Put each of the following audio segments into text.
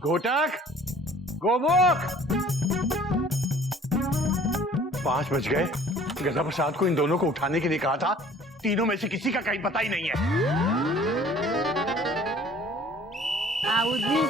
घोटक, गोमुख। 5 बज गए। गदा प्रसाद को इन दोनों को उठाने के लिए कहा था। तीनों में से किसी का कहीं पता ही नहीं है। बाबूजी,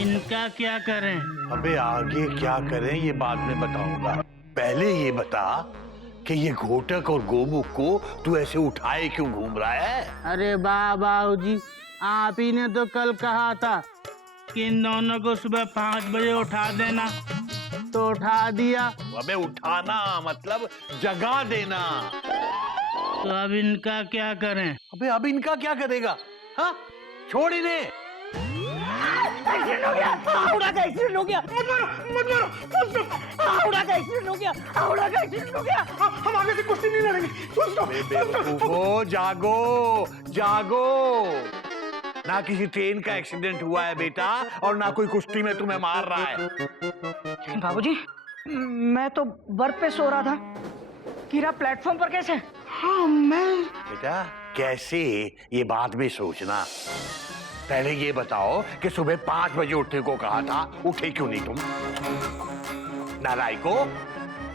इनका क्या करें? अबे आगे क्या करें ये बाद में बताऊंगा। पहले ये बता कि ये घोटक और गोमुख को तू ऐसे उठाए क्यों घूम रहा है? अरे बाबूजी, आप ही ने तो कल कहा था कि इन दोनों को सुबह 5 बजे उठा देना, तो उठा दिया। अबे उठाना मतलब जगा देना। तो अब इनका क्या करें? अबे अब इनका क्या करेगा? हाँ, छोड़ इन्हें। एक्सीडेंट हो गया, हावड़ा का एक्सीडेंट हो गया। मत मारो, हावड़ा का एक्सीडेंट हो गया, हावड़ा का एक्सीडेंट हो गया। हम आगे से कुश्ती नहीं लड़ेंगे। बेवकूफो, जागो जागो। ना किसी ट्रेन का एक्सीडेंट हुआ है बेटा, और ना कोई कुश्ती में तुम्हें मार रहा है। बाबूजी, मैं तो बर्फ पे सो रहा था। कीरा प्लेटफॉर्म पर कैसे? हाँ, मैं बेटा कैसे ये बाद में सोचना। पहले ये बताओ कि सुबह 5 बजे उठने को कहा था, उठे क्यों नहीं तुम? नालायको,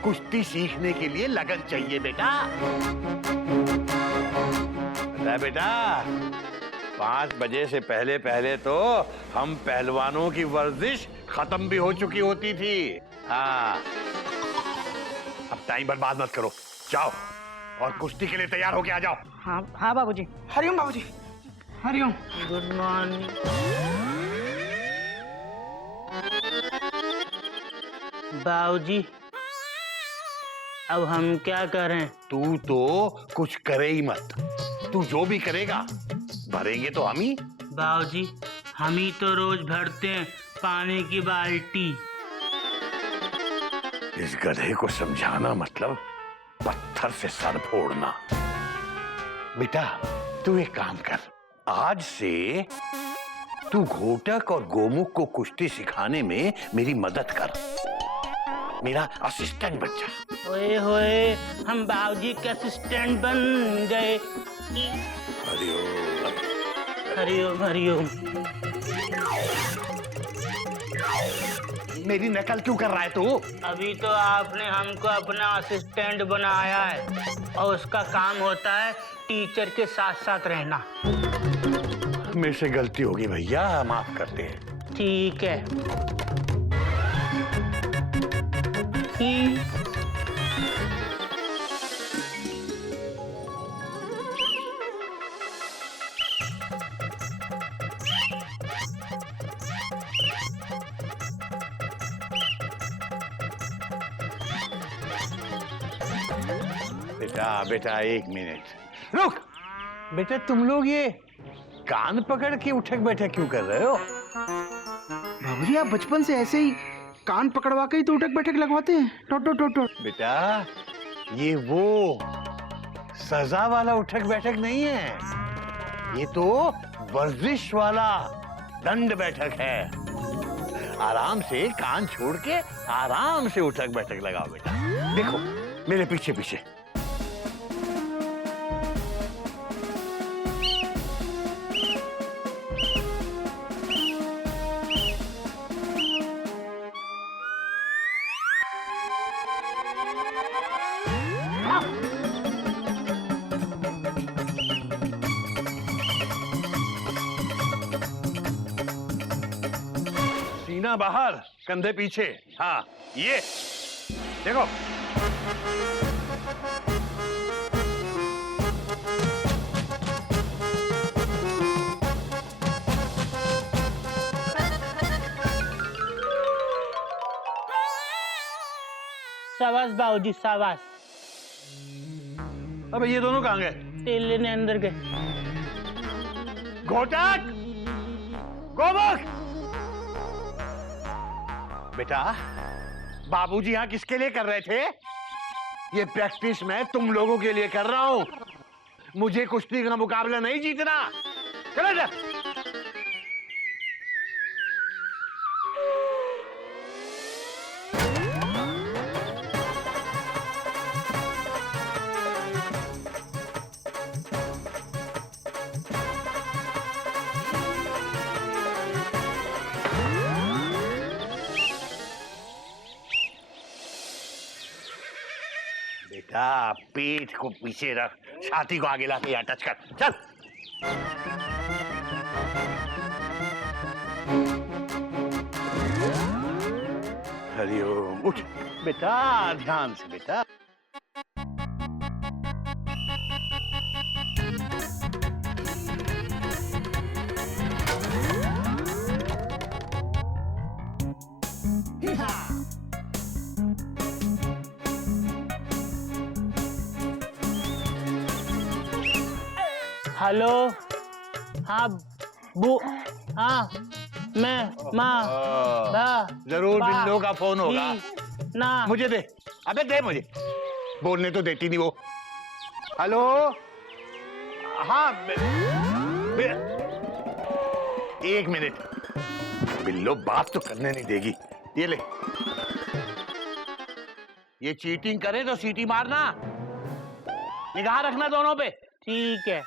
कुश्ती सीखने के लिए लगन चाहिए बेटा। बेटा 5 बजे से पहले पहले तो हम पहलवानों की वर्जिश खत्म भी हो चुकी होती थी। हाँ, अब टाइम बर्बाद मत करो, जाओ और कुश्ती के लिए तैयार होके आ जाओ। हाँ हाँ बाबूजी। हरिओम बाबूजी, हरिओम। Good morning. बाबूजी, अब हम क्या करें? तू तो कुछ करे ही मत। तू जो भी करेगा भरेंगे तो हम ही। बाबूजी, हम ही तो रोज भरते हैं पानी की बाल्टी। इस गधे को समझाना मतलब पत्थर से सर फोड़ना। बेटा तू एक काम कर, आज से तू घोटक और गोमुख को कुश्ती सिखाने में मेरी मदद कर। मेरा असिस्टेंट बन जा। ओए होए, हम बाबूजी के असिस्टेंट बन गए। हरिओम हरिओम हरिओम। मेरी नकल क्यों कर रहा है तू? अभी तो आपने हमको अपना असिस्टेंट बनाया है, और उसका काम होता है टीचर के साथ साथ रहना। मेरे से गलती होगी भैया, माफ कर दे। ठीक है। बेटा बेटा एक मिनट रुक। बेटा तुम लोग ये कान पकड़ के उठक बैठक क्यों कर रहे हो? बाबूजी, आप बचपन से ऐसे ही कान पकड़वा के ही तो उठक बैठक लगवाते हैं। टोट टोट टोट टोट। बेटा ये वो सजा वाला उठक बैठक नहीं है, ये तो वर्जिश वाला दंड बैठक है। आराम से कान छोड़ के आराम से उठक बैठक लगाओ बेटा। देखो मेरे पीछे पीछे। सीना बाहर, कंधे पीछे। हाँ ये देखो। शाबाश बाबूजी, शाबाश। अबे ये दोनों कहाँ गए? तेल लेने अंदर गए। घोटक, गोमुख। बेटा बाबूजी यहाँ किसके लिए कर रहे थे? ये प्रैक्टिस मैं तुम लोगों के लिए कर रहा हूँ। मुझे कुश्ती का मुकाबला नहीं जीतना। चलो जा। बेटा पेट को पीछे रख, छाती को आगे लाके यहाँ टच कर, चल। हरिओम, उठ बेटा, ध्यान से बेटा। हेलो, हाँ बू, हाँ मैं माँ जरूर बिल्लो का फोन होगा ना। मुझे दे, अबे दे मुझे, बोलने तो देती नहीं वो। हेलो, हाँ एक मिनट, बिल्लो बात तो करने नहीं देगी। ये ले, ये चीटिंग करे तो सीटी मारना, निगाह रखना दोनों पे। ठीक है।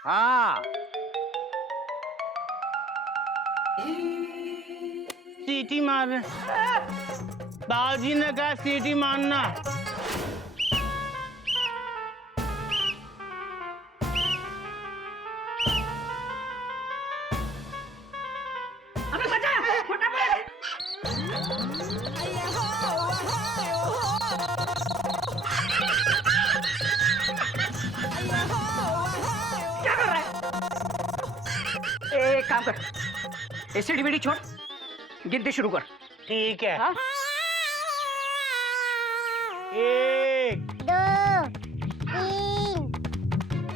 हाँ, सीटी मार, बाबूजी ने कहा सीटी मारना। अबे बचा, फटाफट। क्या कर रहा है? एक काम कर, एसिड बीड़ी छोड़, गिनती शुरू कर। ठीक है। हाँ? 1 2 3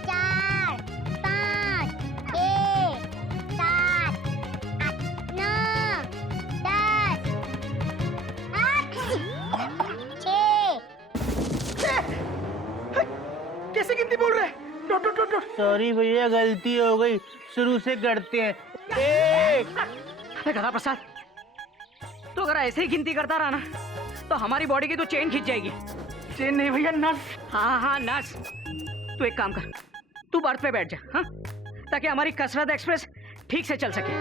4 5 6 7 8 9 10 6। कैसे गिनती बोल रहे? Dot dot dot. सॉरी भैया, गलती हो गई, शुरू से करते हैं। 1। अरे गधा प्रसाद, तो अगर ऐसे ही गिनती करता रहा ना तो हमारी बॉडी की तो चेन खिंच जाएगी। चेन नहीं भैया, नस। हाँ हाँ नस। तू एक काम कर, तू बर्थ पे बैठ जा, हाँ, ताकि हमारी कसरत एक्सप्रेस ठीक से चल सके।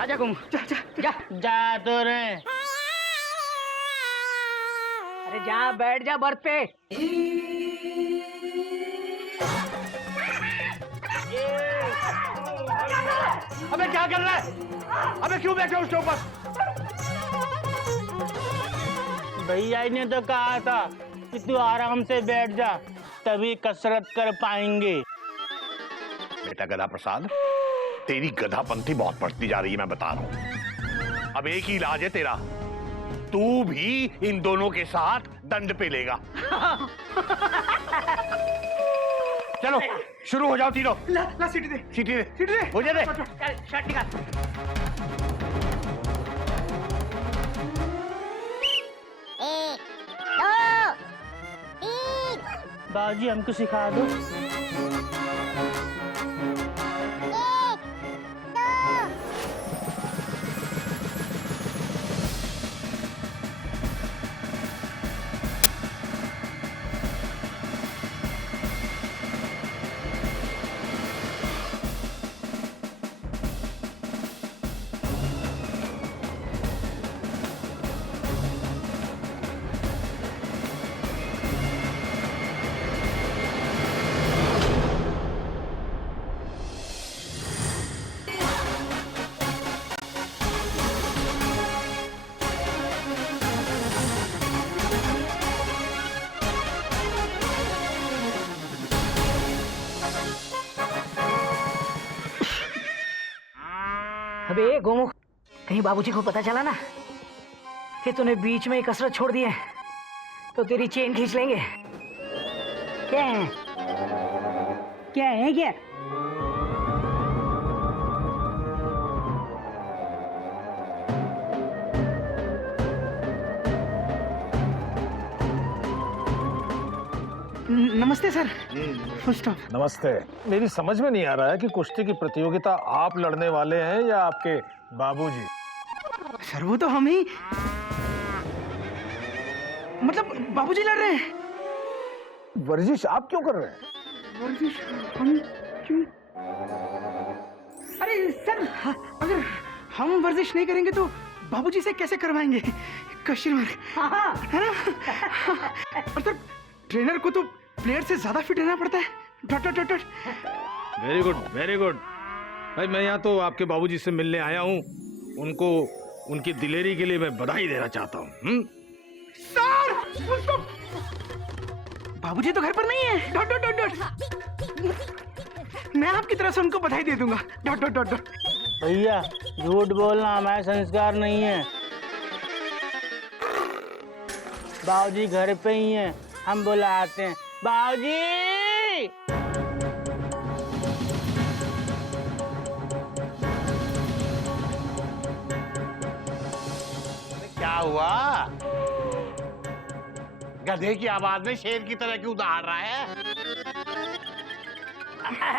आजा गुम, जा जा जा। जा तो रहे। अरे जा, बैठ जा बर्थ पे। अबे क्या कर रहा है? अबे क्यों बैठे उसके ऊपर? भैया ने तो कहा था कि तू आराम से बैठ जा, तभी कसरत कर पाएंगे। बेटा गधा प्रसाद, तेरी गधापंथी बहुत बढ़ती जा रही है, मैं बता रहा हूं। अब एक ही इलाज है तेरा, तू भी इन दोनों के साथ दंड पे लेगा। चलो शुरू हो जाओ तीनों। ला सीटी दे, सीटी दे, सीटी दे। मुझे दे। चल शर्ट निकाल। 1 2 3 बाबूजी हमको सिखा दो। 1 2। अबे गोमुख, कहीं बाबूजी को पता चला ना कि तूने बीच में ही कसरत छोड़ दी है तो तेरी चेन खींच लेंगे। क्या है? क्या है क्या? नमस्ते सर। नमस्ते। मेरी समझ में नहीं आ रहा है कि कुश्ती की प्रतियोगिता आप लड़ने वाले हैं या आपके बाबूजी। सर वो तो हम ही, मतलब बाबूजी लड़ रहे हैं। वर्जिश आप क्यों कर रहे हैं? वर्जिश हम क्यों? अरे सर, अगर हम वर्जिश नहीं करेंगे तो बाबूजी से कैसे करवाएंगे? क्वेश्चन मार्क है ना? और सर ट्रेनर को तो प्लेयर से ज्यादा फिट रहना पड़ता है। Dot dot dot dot. Very good very good. भाई मैं यहाँ तो आपके बाबूजी से मिलने आया हूँ, उनको उनकी दिलेरी के लिए मैं बधाई देना चाहता हूँ। सर उसको बाबूजी तो घर पर नहीं है। Dot dot dot dot. मैं आपकी तरफ से उनको बधाई दे दूंगा। Dot dot dot dot. भैया झूठ बोलना हमारा संस्कार नहीं है। बाबूजी घर पे ही हैं, हम बुलाते हैं। बाबूजी! क्या हुआ? गधे की आवाज में शेर की तरह क्यों दहाड़ रहा है?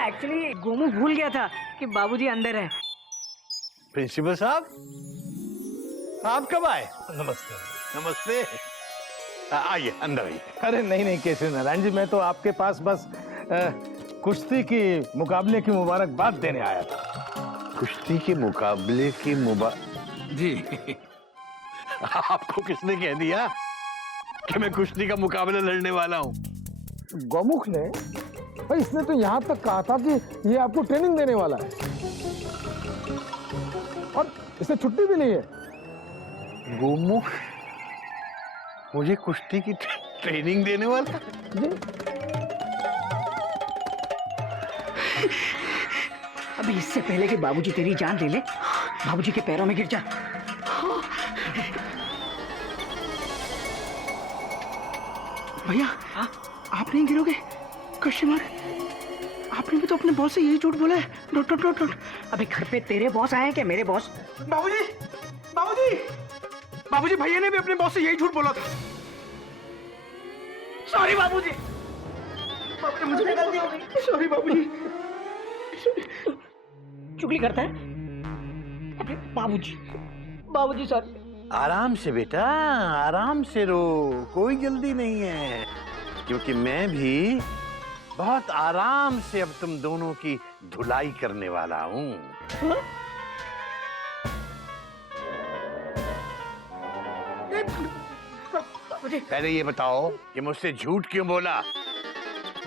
एक्चुअली गोमू भूल गया था कि बाबूजी अंदर है। प्रिंसिपल साहब, आप कब आए? नमस्ते। नमस्ते। आइए अंदर आइए। अरे नहीं नहीं केशव नारायण जी, मैं तो आपके पास बस कुश्ती की मुकाबले की मुबारकबाद देने आया था। कुश्ती के मुकाबले की जी आपको किसने कह दिया कि मैं कुश्ती का मुकाबला लड़ने वाला हूँ? गौमुख ने, भाई इसने तो यहाँ तक कहा था कि ये आपको ट्रेनिंग देने वाला है और इसने छुट्टी भी ली है। गोमुख मुझे कुश्ती की ट्रेनिंग देने वाला? जी अभी इससे पहले कि बाबूजी तेरी जान ले ले, बाबूजी के पैरों में गिर जा। भैया आप नहीं गिरोगे? Question mark. आपने भी तो अपने बॉस से यही झूठ बोला है। Dot dot dot dot. अबे घर पे तेरे बॉस आए हैं कि मेरे बॉस? बाबूजी बाबूजी बाबूजी, भैया ने भी अपने बॉस से यही झूठ बोला था। सॉरी बाबूजी। बाबूजी मुझे गलती हो गई। सॉरी बाबूजी। चुगली करता है? अबे बाबूजी, बाबूजी सॉरी। आराम से बेटा, आराम से रो, कोई जल्दी नहीं है, क्योंकि मैं भी बहुत आराम से अब तुम दोनों की धुलाई करने वाला हूँ। पहले ये बताओ कि मुझसे झूठ क्यों बोला?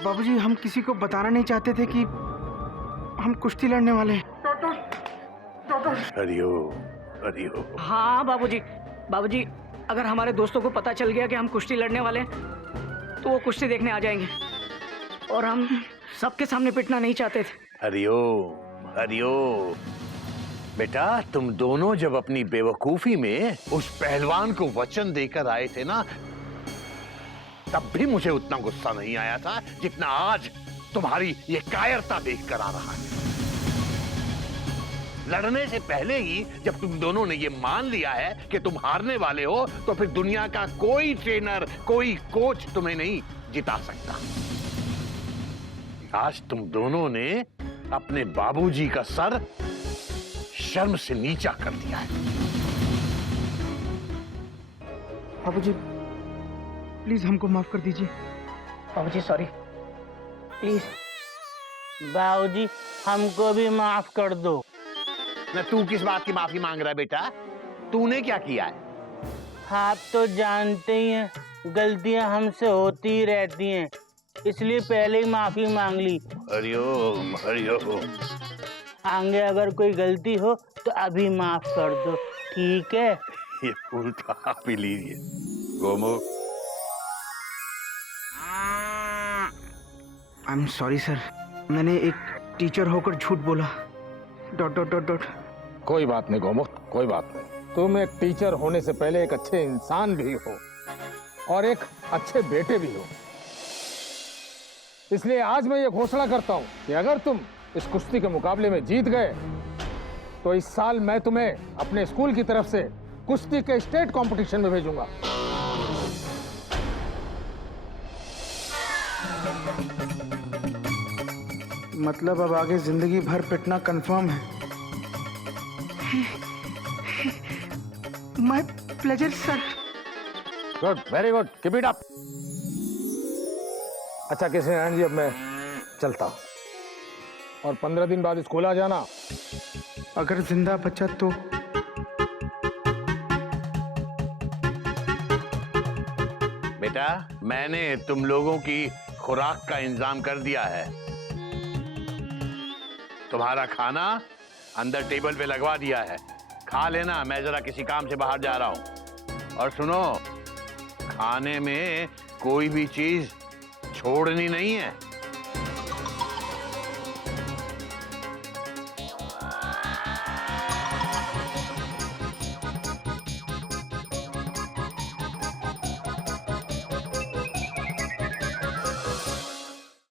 बाबूजी हम किसी को बताना नहीं चाहते थे कि हम कुश्ती लड़ने वाले हैं। हरिओ हरिओ। हाँ बाबूजी, बाबूजी अगर हमारे दोस्तों को पता चल गया कि हम कुश्ती लड़ने वाले हैं तो वो कुश्ती देखने आ जाएंगे और हम सबके सामने पिटना नहीं चाहते थे। हरिओ हरिओ। बेटा तुम दोनों जब अपनी बेवकूफी में उस पहलवान को वचन देकर आए थे ना, तब भी मुझे उतना गुस्सा नहीं आया था जितना आज तुम्हारी ये कायरता देखकर आ रहा है। लड़ने से पहले ही जब तुम दोनों ने ये मान लिया है कि तुम हारने वाले हो, तो फिर दुनिया का कोई ट्रेनर, कोई कोच तुम्हें नहीं जिता सकता। आज तुम दोनों ने अपने बाबूजी का सर शर्म से नीचा कर दिया है। बाबूजी प्लीज हमको माफ कर दीजिए। बाबूजी सॉरी, प्लीज। बाबूजी हमको भी माफ कर दो। ना तू किस बात की माफी मांग रहा है बेटा? तूने क्या किया है? आप तो जानते ही हैं गलतियां हमसे होती ही रहती हैं, इसलिए पहले ही माफी मांग ली। हरिओम हरिओम। आगे अगर कोई गलती हो तो अभी माफ कर दो, ठीक है? ये फूल तो आप ही लीजिए। Gomukh. I am sorry sir, मैंने एक टीचर होकर झूठ बोला। Dot dot dot dot. कोई बात नहीं गोमुख, कोई बात नहीं। तुम एक टीचर होने से पहले एक अच्छे इंसान भी हो और एक अच्छे बेटे भी हो। इसलिए आज मैं ये घोषणा करता हूं कि अगर तुम इस कुश्ती के मुकाबले में जीत गए तो इस साल मैं तुम्हें अपने स्कूल की तरफ से कुश्ती के स्टेट कंपटीशन में भेजूंगा। मतलब अब आगे जिंदगी भर पिटना कंफर्म है। My pleasure sir. Good, very good, keep it up. अच्छा केशव नारायण जी, अब मैं चलता हूं और 15 दिन बाद स्कूल आ जाना। अगर जिंदा बचा तो बेटा, मैंने तुम लोगों की खुराक का इंतजाम कर दिया है। तुम्हारा खाना अंदर टेबल पे लगवा दिया है, खा लेना। मैं जरा किसी काम से बाहर जा रहा हूं। और सुनो, खाने में कोई भी चीज छोड़नी नहीं है।